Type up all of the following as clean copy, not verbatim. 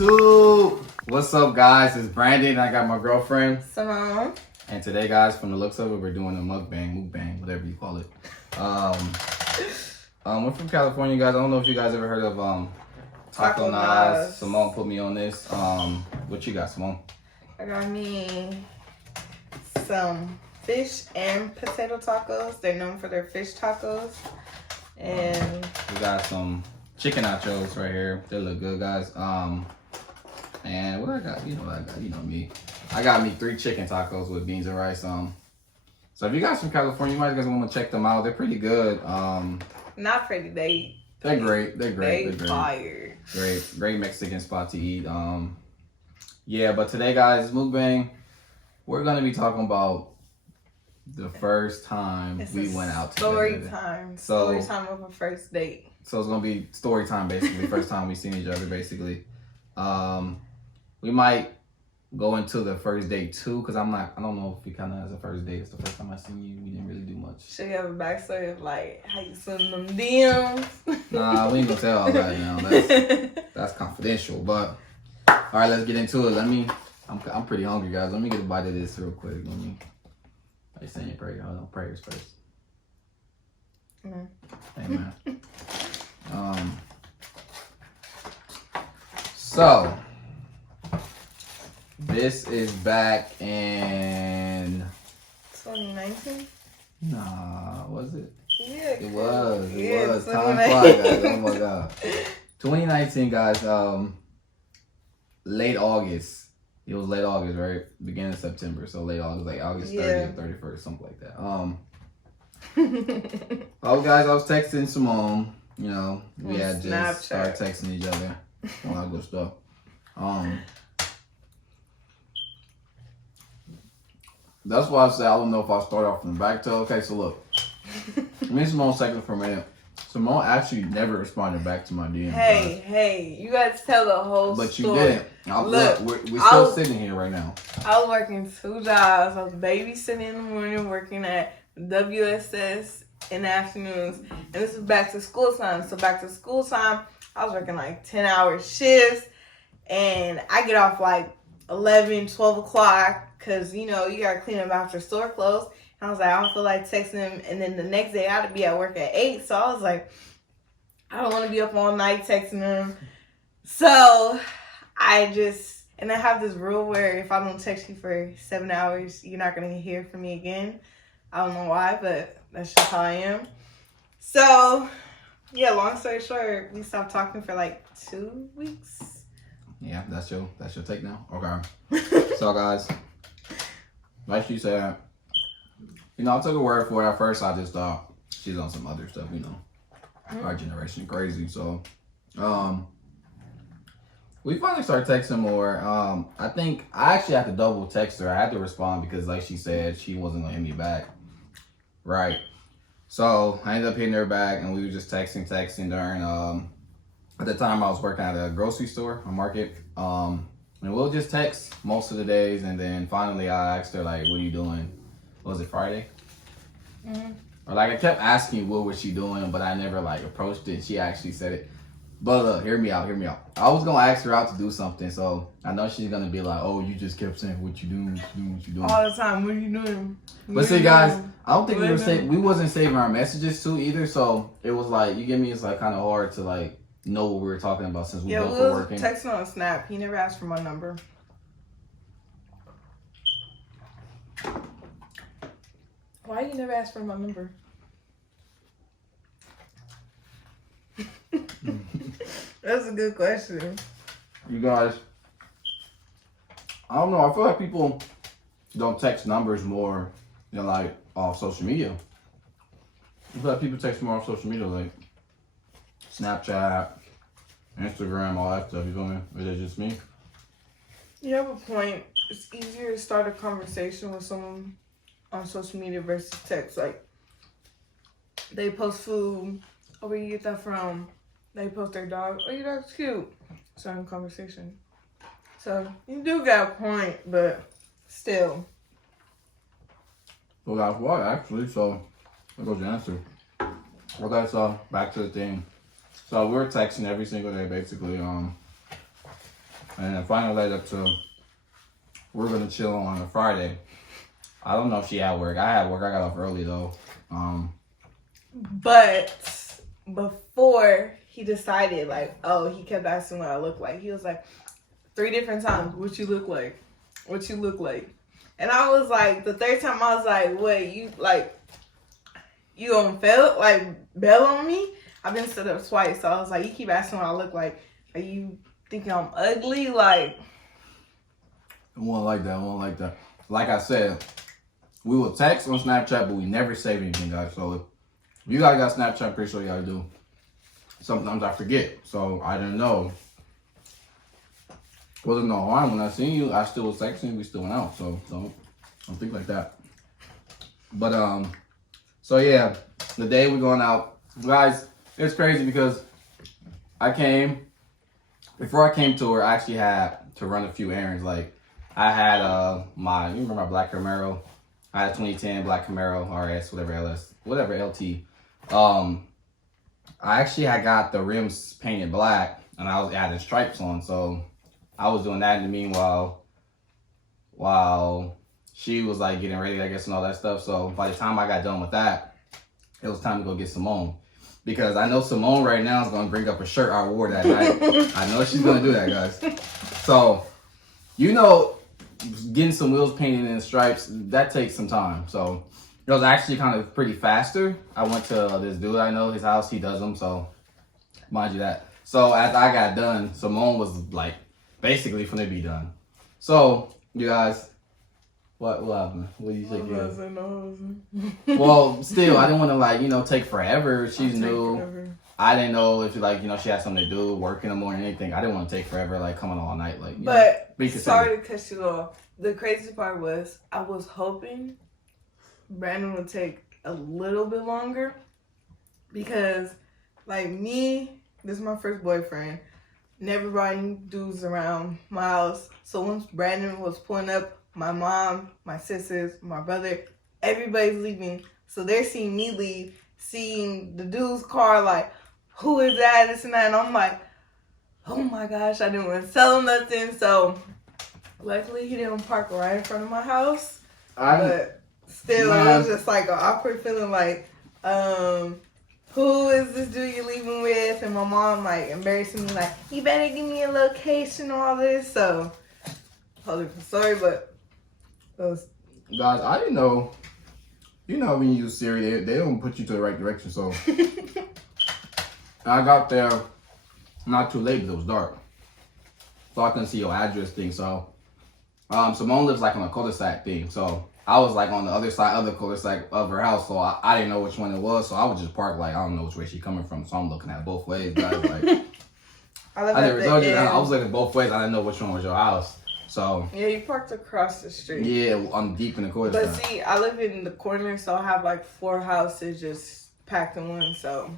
YouTube. What's up, guys? It's Brandon. I got my girlfriend Simone. And today, guys, from the looks of it, we're doing a mukbang, whatever you call it. We're from California, guys. I don't know if you guys ever heard of Taco Nas. Simone put me on this. What you got, Simone? I got me some fish and potato tacos. They're known for their fish tacos. And we got some chicken nachos right here. They look good, guys. And what I got? You know what I got? You know me. I got me 3 chicken tacos with beans and rice. So if you guys from California, you might guys want to check them out. They're pretty good. Not pretty. They're great. They're great. They're fire. Great Mexican spot to eat. Yeah, but today, guys, mukbang. We're gonna be talking about the first time we went out together. Story time. Story time of a first date. So it's gonna be story time, basically. First time we seen each other, basically. We might go into the first date too, because I don't know if we kind of as a first date. It's the first time I seen you. We didn't really do much. Should you have a backstory of like how you send them DMs? Nah, we ain't gonna tell all that now. That's confidential. But all right, let's get into it. I'm pretty hungry, guys. Let me get a bite of this real quick. Are you saying your prayer? Hold on, prayers first. Amen. So this is back in 2019. Nah, was it? Yeah, it was. Yeah, Time flies, guys. Oh my god. 2019, guys. Late August. It was late August, right? Beginning of September, so late August, like August 30th, 31st, something like that. Guys, I was texting Simone. You know, we had just started texting each other. All that good stuff. That's why I said I don't know if I'll start off from the back toe. Okay, so look. Me and Simone second for a minute. Simone actually never responded back to my DM. Hey, you got to tell the whole story. But you didn't. Look, we're still sitting here right now. I was working 2 jobs. I was babysitting in the morning, working at WSS in the afternoons. And this is back to school time. So back to school time, I was working like 10-hour shifts. And I get off like 11, 12 o'clock because, you know, you got to clean up after store closed. I was like, I don't feel like texting him. And then the next day, I had to be at work at 8. So I was like, I don't want to be up all night texting him. So I have this rule where if I don't text you for 7 hours, you're not going to hear from me again. I don't know why, but that's just how I am. So, yeah, long story short, we stopped talking for like 2 weeks. Yeah, that's your take now? Okay. So, guys, like she said, you know, I took her word for it. At first, I just thought she's on some other stuff, you know. Our generation crazy. So, we finally started texting more. I actually had to double text her. I had to respond because, like she said, she wasn't gonna hit me back. Right. So I ended up hitting her back, and we were just texting during. At the time, I was working at a grocery store, a market. And we'll just text most of the days, and then finally I asked her like, "What are you doing?" Was it Friday? Or like I kept asking what was she doing, but I never like approached it. She actually said it. But look, hear me out. I was gonna ask her out to do something, so I know she's gonna be like, "Oh, you just kept saying what you doing, all the time. What are you doing? But see, guys, I don't think we wasn't saving our messages too either. So it was like, you get me? It's like kind of hard to like know what we were talking about since we both were working. Texting on Snap. He never asked for my number. Why you never asked for my number? That's a good question. You guys, I don't know. I feel like people don't text numbers more than like off social media. I feel like people text more off social media, like Snapchat, Instagram, all that stuff. You feel me? Or is it just me? You have a point. It's easier to start a conversation with someone on social media versus text. Like, they post food. Oh, where you get that from? They post their dog. Oh, your dog's cute. Starting a conversation. So, you do got a point, but still. So that's why, actually. So, that goes the answer. Okay, so back to the thing. So we were texting every single day, basically. And And then finally led up to we're gonna chill on a Friday. I don't know if she had work. I had work. I got off early though. But before he decided, like, oh, he kept asking what I look like. He was like, 3 different times, what you look like? What you look like? And I was like, the 3rd time I was like, wait, you gonna bail on me? I've been stood up twice, so I was like, you keep asking what I look like. Are you thinking I'm ugly? Like, I won't like that. Like I said, we will text on Snapchat, but we never save anything, guys. So if you guys got Snapchat, I'm pretty sure you gotta do. Sometimes I forget, so I didn't know. Wasn't no harm when I seen you. I still was texting. We still went out, so don't think like that. But so yeah, the day we're going out, guys. It's crazy because before I came to her, I actually had to run a few errands. Like I had you remember my black Camaro? I had a 2010 black Camaro RS, whatever LS, whatever LT. I actually had got the rims painted black, and I was adding stripes on. So I was doing that in the meanwhile, while she was like getting ready, I guess, and all that stuff. So by the time I got done with that, it was time to go get Simone. Because I know Simone right now is going to bring up a shirt I wore that night. I know she's going to do that, guys. So, getting some wheels painted in stripes, that takes some time. So, it was actually kind of pretty faster. I went to this dude I know, his house, he does them. So, mind you that. So, as I got done, Simone was like, basically finna be done. So, you guys, what happened? What do you think? Well, still, I didn't want to take forever. She's new. Forever. I didn't know if she had something to do, work in the morning, anything. I didn't want to take forever, coming all night, But sorry to cut you off. The crazy part was I was hoping Brandon would take a little bit longer because, me, this is my first boyfriend. Never brought any dudes around my house. So once Brandon was pulling up, my mom, my sisters, my brother, everybody's leaving. So they're seeing me leave, seeing the dude's car, like, who is that, this and that. And I'm like, oh my gosh, I didn't want to tell him nothing. So luckily he didn't park right in front of my house. But still, it was just like an awkward feeling like, who is this dude you're leaving with? And my mom, embarrassing me, you better give me a location, all this. So, whole different story, but guys, I didn't know. When you use Siri, they don't put you to the right direction. So I got there not too late because it was dark, so I couldn't see your address thing. So Simone lives on a cul-de-sac thing. So I was on the other side of the cul-de-sac of her house. So I didn't know which one it was. So I would just park I don't know which way she's coming from. So I'm looking at both ways, guys. I never told you. I was looking both ways. I didn't know which one was your house. So yeah, you parked across the street. Yeah, I'm deep in the corner. But see, I live in the corner, so I have 4 houses just packed in one. So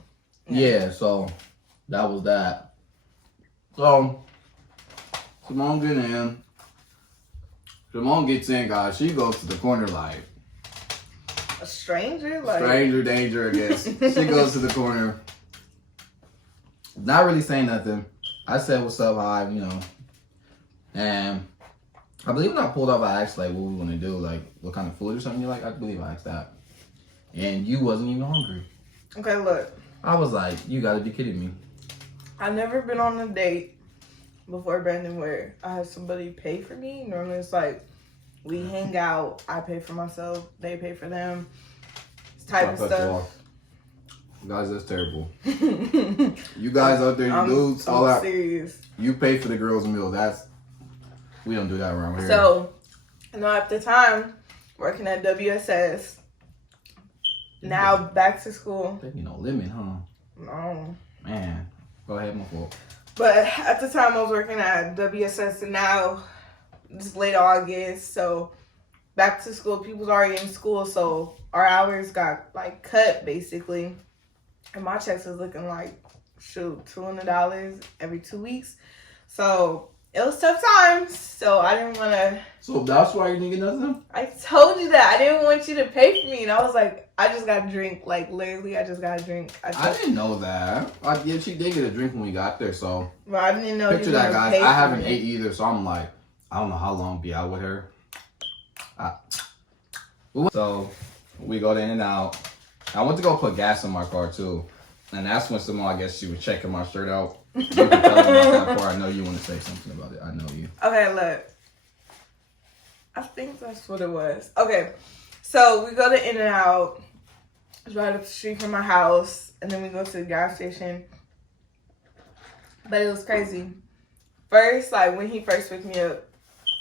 yeah, so that was that. So Simone gets in, guys. She goes to the corner a stranger, stranger danger, I guess. She goes to the corner, not really saying nothing. I said, "What's up, hi?" And I believe when I pulled up, I asked what we want to do, what kind of food or something you like. I believe I asked that, and you wasn't even hungry. Okay, look. I was like, you gotta be kidding me. I've never been on a date before Brandon where I have somebody pay for me. Normally it's we hang out, I pay for myself, they pay for them. This type of stuff. Guys, that's terrible. You guys out there, you dudes, all that. Serious. You pay for the girls' meal. We don't do that around here. So, at the time, working at WSS, now back to school. There ain't no limit, huh? No. Man, go ahead, my fault. But at the time, I was working at WSS, and now it's late August, so back to school. People's already in school, so our hours got cut basically, and my checks was looking $200 every 2 weeks. So it was tough times, so I didn't want to. So that's why you didn't get nothing? I told you that. I didn't want you to pay for me. And I was like, I just got to drink. Like, literally, I just got to drink. I didn't know that. Yeah, she did get a drink when we got there, so. But I didn't know Picture you that, were guys. pay I for haven't me. ate either, so I'm like, I don't know how long I'll be out with her. So, we go to In-N-Out. I went to go put gas in my car, too. And that's when Simone, I guess she was checking my shirt out. You can tell me about that part. I know you want to say something about it. I know you. Okay, look. I think that's what it was. Okay, so we go to In-N-Out. It's right up the street from my house. And then we go to the gas station. But it was crazy. First, like, when he first picked me up,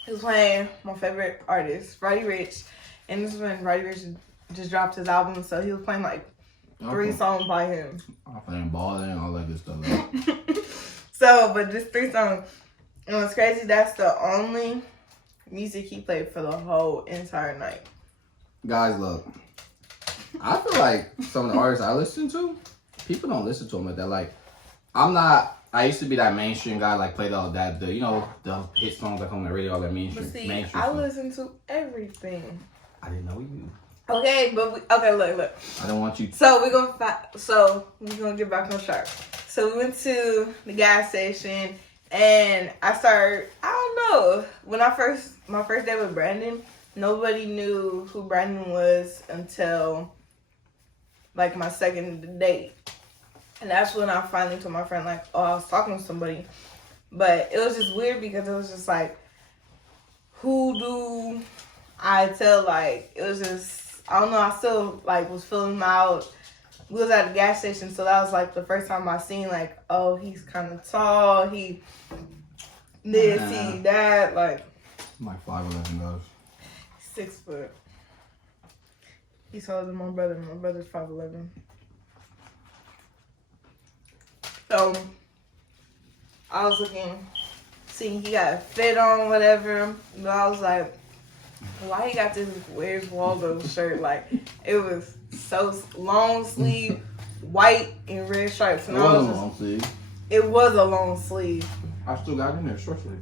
he was playing my favorite artist, Roddy Ricch. And this is when Roddy Ricch just dropped his album. So he was playing, like, 3 songs by him. I'm playing ball and all that good stuff. So, but just 3 songs. And what's crazy, that's the only music he played for the whole entire night. Guys, look. I feel like some of the artists I listen to, people don't listen to them like that. Like, I used to be that mainstream guy, like, play the hit songs that come on the radio, all that mainstream. But see, mainstream I stuff. listen to everything. I didn't know you. Okay, but look. I don't want you. So we're gonna get back on track. So we went to the gas station, and I don't know. When my first day with Brandon, nobody knew who Brandon was until like my second date. And that's when I finally told my friend, like, oh, I was talking to somebody. But it was just weird because it was just like, who do I tell? Like, it was just, I don't know, I still like was filling him out. We was at the gas station, so that was like the first time I seen, like, oh, he's kind of tall, he this, he that, like. I'm like 5'11", guys. 6 foot. He's taller than my brother. My brother's 5'11". So I was looking, seeing he got a fit on, whatever. But I was like, why he got this Where's Waldo shirt? Like, it was so long sleeve, white and red stripes. And It wasn't a long sleeve. It was a long sleeve. I still got it in there, short sleeve.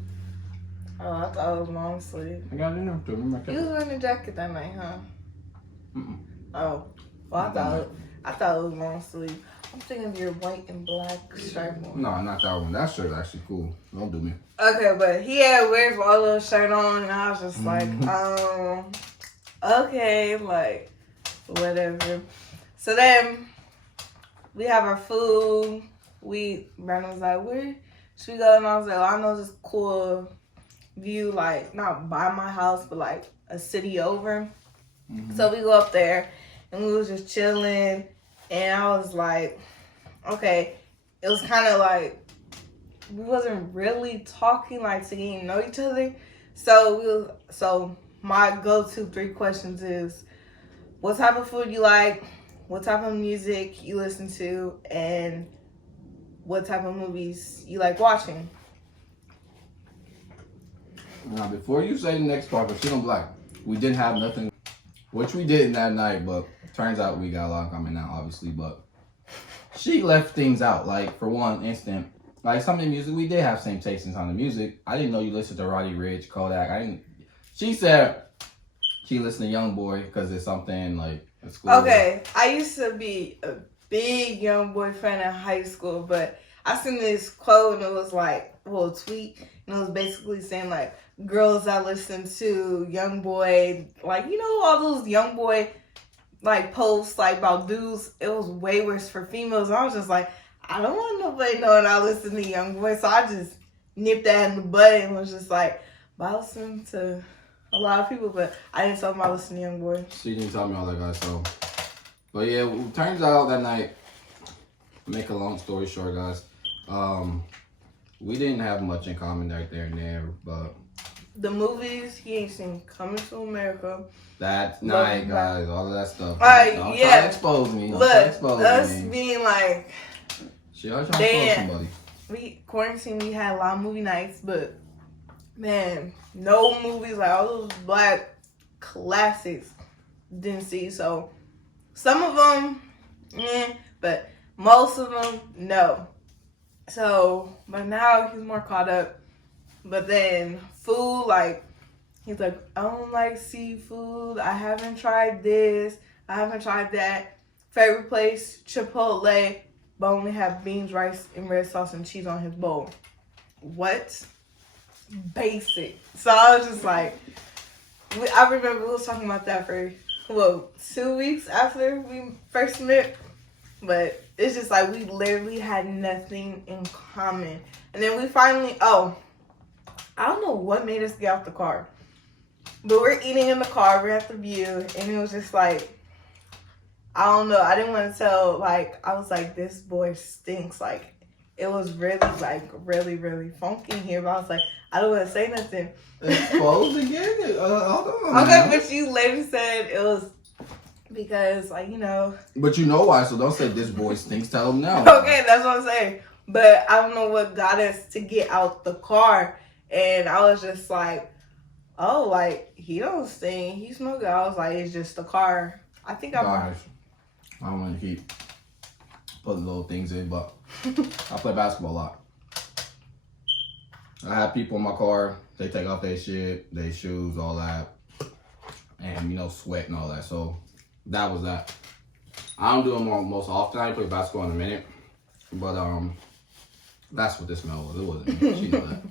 Oh, I thought it was long sleeve. I got it in there too. Remember I kept You was it. wearing a jacket that night, huh? Mm-mm. Oh, well, I thought it was long sleeve. I'm thinking of your white and black shirt one. No, not that one. That shirt's actually cool. Don't do me. Okay, but he had Where's Waldo shirt on, and I was just like, okay, like, whatever. So then we have our food. Brandon was like, where should we go? And I was like, well, I know this cool view, like, not by my house, but like a city over. Mm-hmm. So we go up there, and we was just chilling, and I was like, okay, it was kind of like, we wasn't really talking, like, to get to know each other. So my go-to 3 questions is, what type of food you like, what type of music you listen to, and what type of movies you like watching. Now, before you say the next part, but she don't like, we didn't have nothing, which we didn't that night, but turns out we got a lot of coming out, obviously, but she left things out. Like, for one instant, like, some of the music, we did have same tastes in some of the music. I didn't know you listened to Roddy Ricch, Kodak. She said she listened to Young Boy because it's something, like, at school. Okay, I used to be a big Young Boy fan in high school, but I seen this quote, and it was like, well, a tweet, and it was basically saying, like, girls that listen to Young Boy, like, you know, all those Young Boy, like, posts, like, about dudes, it was way worse for females. And I was just like, I don't want nobody knowing I listen to Young Boy, so I just nipped that in the bud and was just like, I listen to a lot of people, but I didn't tell them I listen to Young Boy. She didn't tell me all that, guys, so. But yeah, it turns out that night, make a long story short, guys, we didn't have much in common right there and there, but the movies he ain't seen, Coming to America. That night, guys, all of that stuff. Don't try to expose me. Look, us being like, she always trying to expose somebody. We quarantine, we had a lot of movie nights, but man, no movies, like all those black classics didn't see. So some of them, but most of them, no. So, but now he's more caught up. But then food, like, he's like, I don't like seafood. I haven't tried this. I haven't tried that. Favorite place, Chipotle, but only have beans, rice, and red sauce and cheese on his bowl. What? Basic. So I was just like, I remember we was talking about that for, 2 weeks after we first met. But it's just like we literally had nothing in common. And then we finally, I don't know what made us get out the car. But we're eating in the car, we're at the View, and it was just like, I don't know, I didn't want to tell, like, I was like, this boy stinks. Like, it was really, like, really, really funky in here, but I was like, I don't want to say nothing. Exposed again? Okay, but you later said it was because, like, you know. But you know why, so don't say this boy stinks, tell him now. Okay, that's what I'm saying. But I don't know what got us to get out the car, and I was just like, oh, like, he don't stink, he smell good. I was like, it's just the car. I think Gosh, I don't want to keep putting little things in, but I play basketball a lot. I have people in my car, they take off their shit, their shoes, all that, and, you know, sweat and all that. So that was that. I don't do it most often. I play basketball in a minute, but that's what this smell was. It wasn't me. She know that.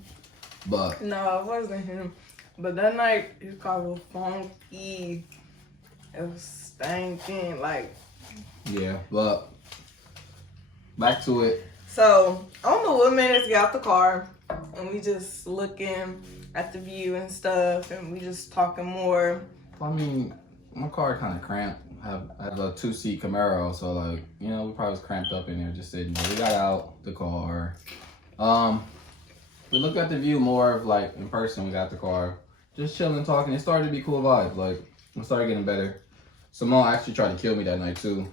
But no, it wasn't him. But that night, his car was funky. It was stinking, like. yeah, but back to it. So, I don't know what made us get out the car. And we just looking at the View and stuff. And we just talking more. I mean, my car kind of cramped. I have a 2-seat Camaro, so, like, you know, we probably was cramped up in there just sitting there. We got out the car. We looked at the View more of, like, in person. We got the car. Just chilling, talking. It started to be cool vibes. Like, it started getting better. Simone actually tried to kill me that night, too.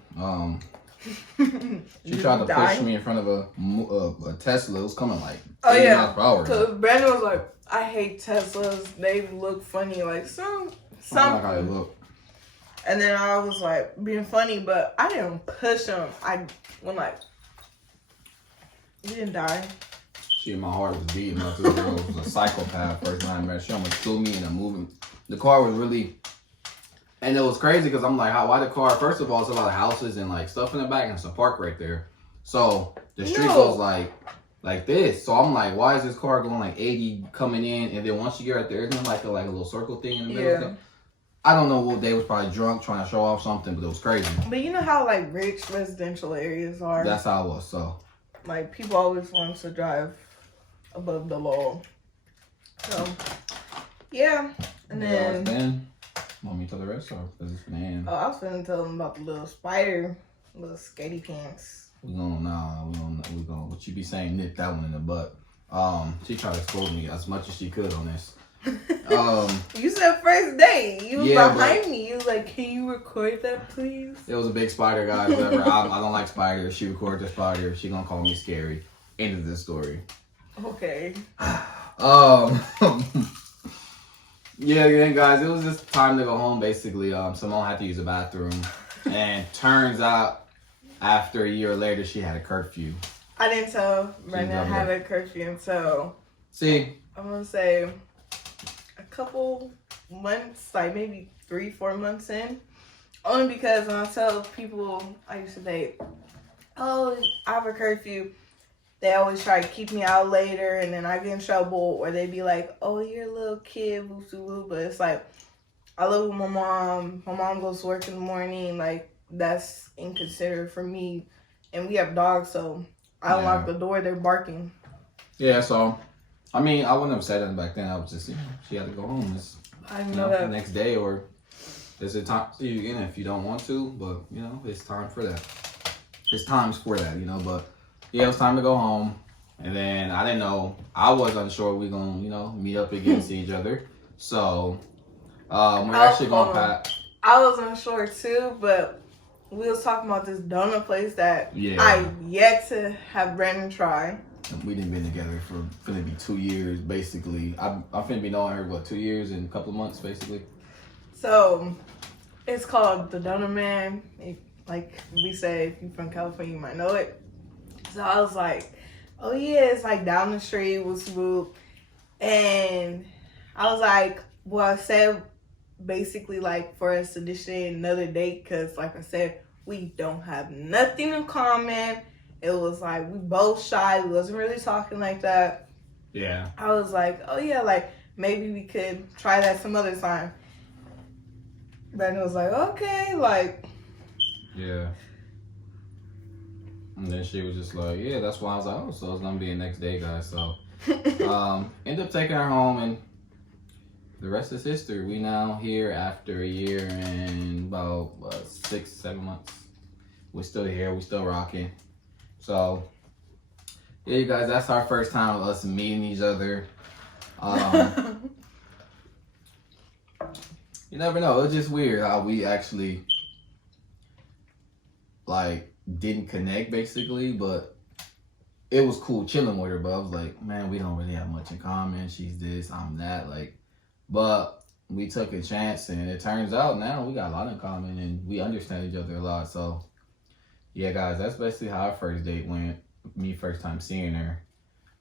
She tried to push me in front of a Tesla. It was coming, like, 80 miles per hour. Because Brandon was like, I hate Teslas. They look funny. Like, some. I don't like how they look. And then I was, like, being funny, but I didn't push him. I went, like, he didn't die. Shit, my heart was beating up. This girl was a psychopath first time I met her. She almost threw me in a moving. The car was really, and it was crazy because I'm like, why the car? First of all, it's a lot of houses and like stuff in the back and it's a park right there. So the street goes like this. So I'm like, why is this car going like 80 coming in? And then once you get right there, isn't it like a little circle thing in the middle? Yeah. I don't know what they was probably drunk trying to show off something, but it was crazy. But you know how like rich residential areas are? That's how it was. So like people always want to drive above the law. So yeah, and then want me to tell the rest or because it's for the end? I was finna tell them about the little spider, little skatey pants. We gonna what you be saying, nip that one in the butt. She tried to scold me as much as she could on this. You said first date. You was behind me. You was like, can you record that, please? It was a big spider, guys. Whatever. I don't like spiders. She recorded the spider. She gonna call me scary. End of this story. Okay. Yeah, again, guys. It was just time to go home. Basically, Simone had to use the bathroom, and turns out, after a year later, she had a curfew. I didn't tell Brandon I had a curfew until. See. I'm gonna say a couple months, like maybe 3-4 months in. Only because when I tell people I used to date, oh, I have a curfew, they always try to keep me out later and then I get in trouble, or they be like, oh, you're a little kid, boo-boo-boo. But it's like, I live with my mom. My mom goes to work in the morning. Like, that's inconsiderate for me. And we have dogs, so I unlock the door, they're barking. Yeah, so I mean, I wouldn't have said that back then. I was just, she had to go home. It's, I know that. The next day, or there's a time to see you again if you don't want to, but, it's time for that. It's times for that, but, yeah, it was time to go home. And then, I didn't know, I was unsure we going to, meet up again, see each other. So, we're actually going to pack. I was unsure, too, but we was talking about this donut place that I yet to have Brandon try. We didn't been together for gonna be 2 years, basically. I'm finna be knowing her, 2 years and a couple of months, basically. So, it's called the Donut Man. Like we say, if you're from California, you might know it. So I was like, oh yeah, it's like down the street with Swoop. And I was like, well, I said basically like for us to dish in another date because, like I said, we don't have nothing in common. It was like we both shy. We wasn't really talking like that. Yeah. I was like, oh yeah, like maybe we could try that some other time. Brandon was like, okay, like. Yeah. And then she was just like, yeah, that's why I was like, oh, so it's gonna be a next day, guys. So end up taking her home, and the rest is history. We now here after a year and about 6-7 months. We're still here. We're still rocking. So yeah, you guys, that's our first time of us meeting each other. You never know. It's just weird how we actually like didn't connect basically, but it was cool chilling with her. But I was like, man, we don't really have much in common. She's this, I'm that. Like, but we took a chance, and it turns out now we got a lot in common, and we understand each other a lot. So yeah, guys, that's basically how our first date went. Me first time seeing her.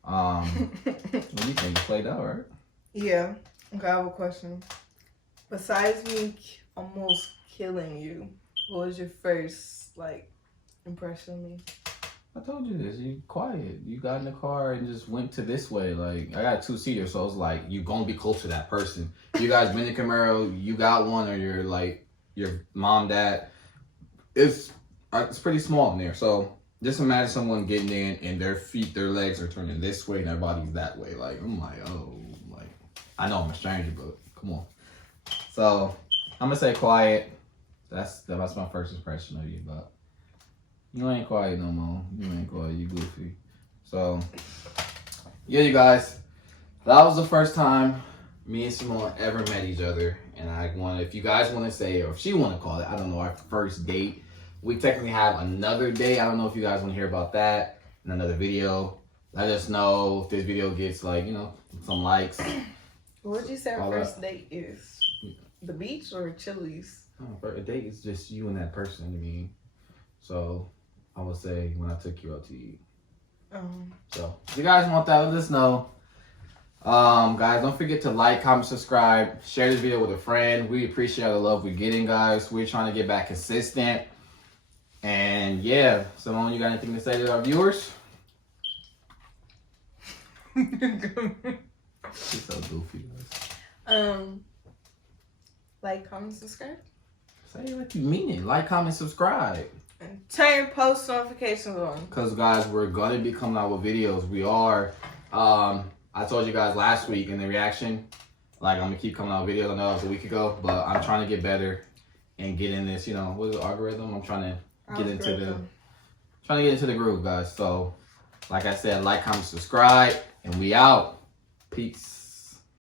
What do you think? It played out, right? Yeah. Okay, I have a question. Besides me almost killing you, what was your first like impression of me? I told you this. You quiet. You got in the car and just went to this way. Like, I got a 2-seater, so it's like you gonna be close to that person. You guys been to Camaro, you got one, or you're like your mom, dad. It's pretty small in there. So just imagine someone getting in and their feet, their legs are turning this way and their body's that way. Like, I'm like, oh, like I know I'm a stranger, but come on. So I'm gonna say quiet. That's my first impression of you, but you ain't quiet no more. You ain't quiet. You goofy. So yeah, you guys, that was the first time me and Simone ever met each other. And if you guys want to say, or if she want to call it, I don't know, our first date. We technically have another date. I don't know if you guys want to hear about that in another video. Let us know if this video gets like, some likes. What would you say our first date is? The beach or Chili's? A date is just you and that person. I mean, so I would say when I took you out to eat. So if you guys want that, let us know. Guys, don't forget to like, comment, subscribe, share this video with a friend. We appreciate all the love we're getting, guys. We're trying to get back consistent. And yeah, Simone, you got anything to say to our viewers? She's so goofy, guys. Like, comment, subscribe. Say it like you mean it. Like, comment, subscribe. And turn your post notifications on. Because, guys, we're going to be coming out with videos. We are. I told you guys last week in the reaction, like, I'm going to keep coming out with videos. I know it was a week ago, but I'm trying to get better and get in this, what is it, algorithm? I'm trying to get into the groove, guys. So, like I said, like, comment, subscribe, and we out. Peace.